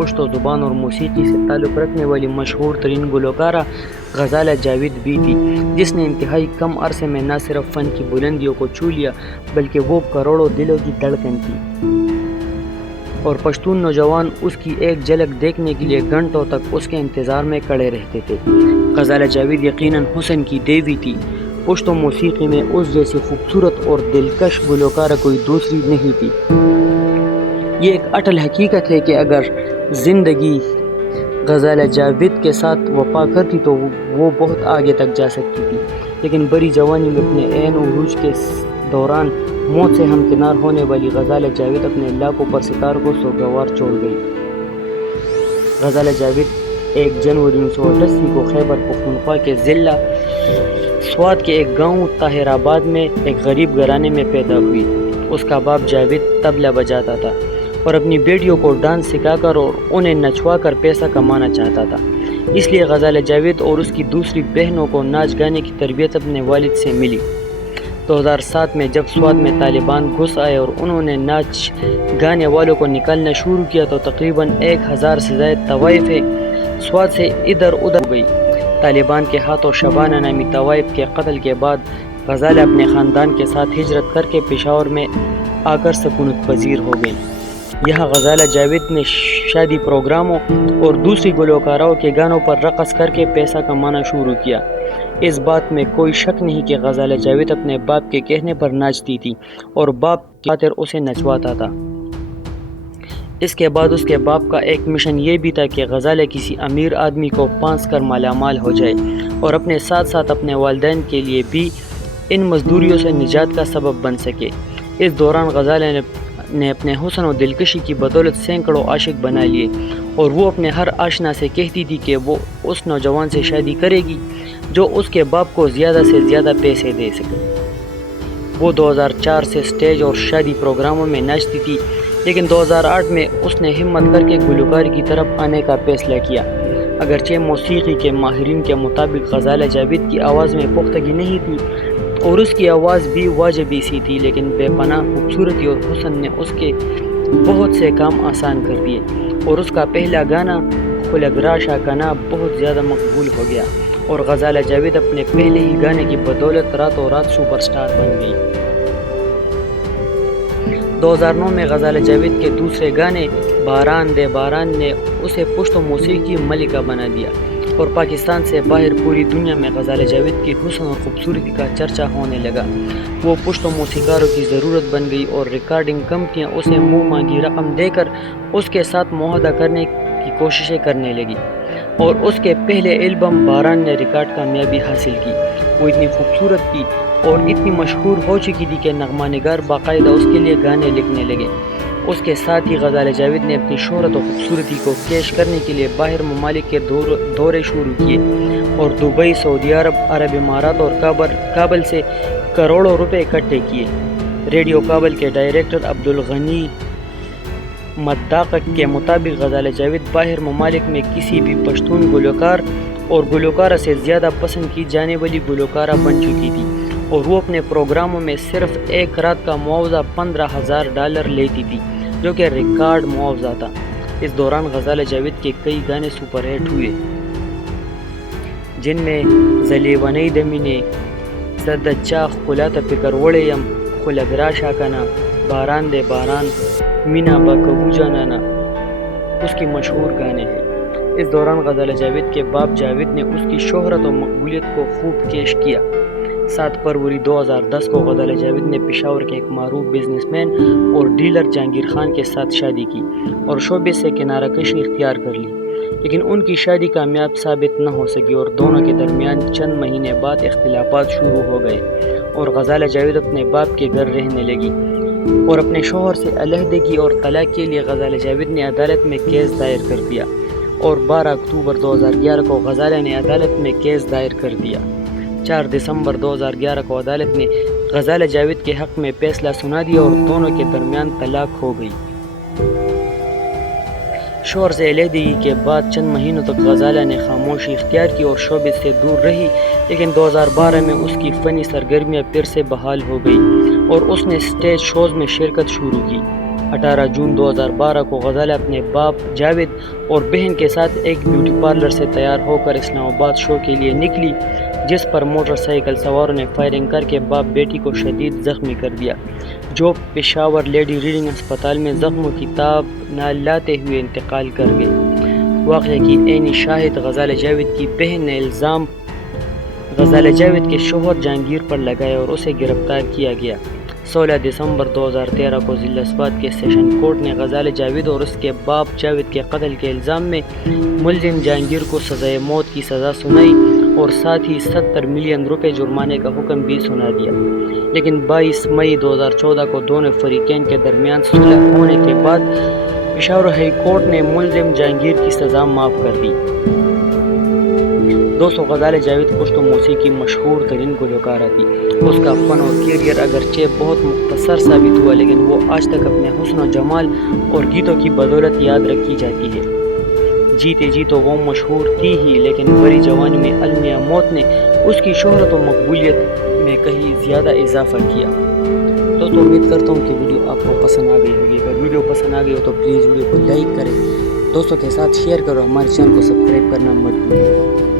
پشتو زبان اور موسیقی سے تعلق رکھنے والی مشہور ترین گلوکارہ غزالہ جاوید بھی تھی، جس نے انتہائی کم عرصے میں نہ صرف فن کی بلندیوں کو چھو لیا بلکہ وہ کروڑوں دلوں کی دھڑکن تھی، اور پشتون نوجوان اس کی ایک جھلک دیکھنے کے لیے گھنٹوں تک اس کے انتظار میں کھڑے رہتے تھے۔ غزالہ جاوید یقیناً حسن کی دیوی تھی۔ پشتو موسیقی میں اس جیسی خوبصورت اور دلکش گلوکارہ کوئی دوسری نہیں تھی۔ یہ ایک اٹل حقیقت ہے کہ اگر زندگی غزالہ جاوید کے ساتھ وفا کرتی تو وہ بہت آگے تک جا سکتی تھی، لیکن بڑی جوانی میں اپنے عین عروج کے دوران موت سے ہمکنار ہونے والی غزالہ جاوید اپنے لاکھوں پر ستاروں کو سوگوار چھوڑ گئی۔ غزالہ جاوید 1 جنوری 1988 کو خیبر پختونخوا کے ضلع سوات کے ایک گاؤں طاہر آباد میں ایک غریب گھرانے میں پیدا ہوئی۔ اس کا باپ جاوید طبلہ بجاتا تھا اور اپنی بیٹیوں کو ڈانس سکھا کر اور انہیں نچوا کر پیسہ کمانا چاہتا تھا، اس لیے غزالہ جاوید اور اس کی دوسری بہنوں کو ناچ گانے کی تربیت اپنے والد سے ملی۔ 2007 میں جب سوات میں طالبان گھس آئے اور انہوں نے ناچ گانے والوں کو نکالنا شروع کیا تو تقریباً 1000 سے زائد طوائفیں سوات سے ادھر ادھر ہو گئی۔ طالبان کے ہاتھوں شبانہ نامی طوائف کے قتل کے بعد غزالہ اپنے خاندان کے ساتھ ہجرت کر کے پشاور میں آ کر سکونت پذیر ہو گئی۔ یہاں غزالہ جاوید نے شادی پروگراموں اور دوسری گلوکاروں کے گانوں پر رقص کر کے پیسہ کمانا شروع کیا۔ اس بات میں کوئی شک نہیں کہ غزالہ جاوید اپنے باپ کے کہنے پر ناچتی تھی اور باپ کی خاطر اسے نچواتا تھا۔ اس کے بعد اس کے باپ کا ایک مشن یہ بھی تھا کہ غزالہ کسی امیر آدمی کو پانس کر مالا مال ہو جائے اور اپنے ساتھ ساتھ اپنے والدین کے لیے بھی ان مزدوریوں سے نجات کا سبب بن سکے۔ اس دوران غزالہ نے اپنے حسن و دلکشی کی بدولت سینکڑوں عاشق بنا لیے اور وہ اپنے ہر آشنا سے کہتی تھی کہ وہ اس نوجوان سے شادی کرے گی جو اس کے باپ کو زیادہ سے زیادہ پیسے دے سکے۔ وہ 2004 سے سٹیج اور شادی پروگراموں میں ناچتی تھی، لیکن 2008 میں اس نے ہمت کر کے گلوکاری کی طرف آنے کا فیصلہ کیا۔ اگرچہ موسیقی کے ماہرین کے مطابق غزالہ جاوید کی آواز میں پختگی نہیں تھی اور اس کی آواز بھی واجبی سی تھی، لیکن بے پناہ خوبصورتی اور حسن نے اس کے بہت سے کام آسان کر دیے اور اس کا پہلا گانا خلگراشا کنا بہت زیادہ مقبول ہو گیا اور غزالہ جاوید اپنے پہلے ہی گانے کی بدولت راتوں رات سپر سٹار بن گئی۔ 2009 میں غزالہ جاوید کے دوسرے گانے باران دے باران نے اسے پشتو موسیقی ملکہ بنا دیا اور پاکستان سے باہر پوری دنیا میں غزالہ جاوید کی حسن اور خوبصورتی کا چرچا ہونے لگا۔ وہ پشتو موسیقاروں کی ضرورت بن گئی اور ریکارڈنگ کمپنیاں اسے منہ مانگی رقم دے کر اس کے ساتھ معاہدہ کرنے کی کوششیں کرنے لگی اور اس کے پہلے البم باران نے ریکارڈ کامیابی حاصل کی۔ وہ اتنی خوبصورت تھی اور اتنی مشہور ہو چکی تھی کہ نغمہ نگار باقاعدہ اس کے لیے گانے لکھنے لگے۔ اس کے ساتھ ہی غزالہ جاوید نے اپنی شہرت و خوبصورتی کو کیش کرنے کے لیے باہر ممالک کے دورے شروع کیے اور دبئی، سعودی عرب، عرب امارات اور کابل سے کروڑوں روپے اکٹھے کیے۔ ریڈیو کابل کے ڈائریکٹر عبدالغنی مداق کے مطابق غزالہ جاوید باہر ممالک میں کسی بھی پشتون گلوکار اور گلوکارہ سے زیادہ پسند کی جانے والی گلوکارہ بن چکی تھی اور وہ اپنے پروگراموں میں صرف ایک رات کا معاوضہ $15,000 لیتی تھی، جو کہ ریکارڈ معاوضہ تھا۔ اس دوران غزالہ جاوید کے کئی گانے سپر ہٹ ہوئے، جن میں زلی ونی دمینے، زدچا خلات پکر وڑیم، خلگراشا کنا، باران دے باران، مینا با کبو جانانا اس کی مشہور گانے ہیں۔ اس دوران غزالہ جاوید کے باپ جاوید نے اس کی شہرت و مقبولیت کو خوب کیش کیا۔ 7 فروری 2010 کو غزالہ جاوید نے پشاور کے ایک معروف بزنس مین اور ڈیلر جہانگیر خان کے ساتھ شادی کی اور شوبے سے کنارہ کشی اختیار کر لی، لیکن ان کی شادی کامیاب ثابت نہ ہو سکی اور دونوں کے درمیان چند مہینے بعد اختلافات شروع ہو گئے اور غزالہ جاوید اپنے باپ کے گھر رہنے لگی اور اپنے شوہر سے علیحدگی اور طلاق کے لیے غزالہ جاوید نے عدالت میں کیس دائر کر دیا اور 12 اکتوبر 2011 کو غزالہ نے عدالت میں کیس دائر کر دیا۔ 4 دسمبر 2011 کو عدالت نے غزالہ جاوید کے حق میں فیصلہ سنا دیا اور دونوں کے درمیان طلاق ہو گئی۔ شوہر سے علیحدگی کے بعد چند مہینوں تک غزالہ نے خاموشی اختیار کی اور شوبے سے دور رہی، لیکن 2012 میں اس کی فنی سرگرمیاں پھر سے بحال ہو گئی اور اس نے سٹیج شوز میں شرکت شروع کی۔ 18 جون 2012 کو غزالہ اپنے باپ جاوید اور بہن کے ساتھ ایک بیوٹی پارلر سے تیار ہو کر اسلام آباد شو کے لیے نکلی، جس پر موٹر سائیکل سواروں نے فائرنگ کر کے باپ بیٹی کو شدید زخمی کر دیا، جو پشاور لیڈی ریڈنگ ہسپتال میں زخموں کی تاب نہ لاتے ہوئے انتقال کر گئے۔ واقعے کی عینی شاہد غزالہ جاوید کی بہن نے الزام غزالہ جاوید کے شوہر جہانگیر پر لگایا اور اسے گرفتار کیا گیا۔ 16 دسمبر 2013 کو ضلع اسپات کے سیشن کورٹ نے غزالہ جاوید اور اس کے باپ جاوید کے قتل کے الزام میں ملزم جہانگیر کو سزائے موت کی سزا سنائی اور ساتھ ہی 70 ملین روپے جرمانے کا حکم بھی سنا دیا، لیکن 22 مئی 2014 کو دونوں فریقین کے درمیان صلح ہونے کے بعد پشاور ہائی کورٹ نے ملزم جہانگیر کی سزا معاف کر دی۔ دوستو، غزالہ جاوید پشتو موسیقی مشہور ترین گلوکارہ تھی۔ اس کا فن اور کیریئر اگرچہ بہت مختصر ثابت ہوا، لیکن وہ آج تک اپنے حسن و جمال اور گیتوں کی بدولت یاد رکھی جاتی ہے۔ جیتے جی تو وہ مشہور تھی ہی، لیکن بڑی جوانی میں المیہ موت نے اس کی شہرت و مقبولیت میں کہیں زیادہ اضافہ کیا۔ دوستو، امید کرتا ہوں کہ ویڈیو آپ کو پسند آ گئی ہوگی۔ اگر ویڈیو پسند آ گئی ہو تو پلیز ویڈیو کو لائک کریں، دوستوں کے ساتھ شیئر کرو، ہمارے چینل کو سبسکرائب کرنا مت بھولیں۔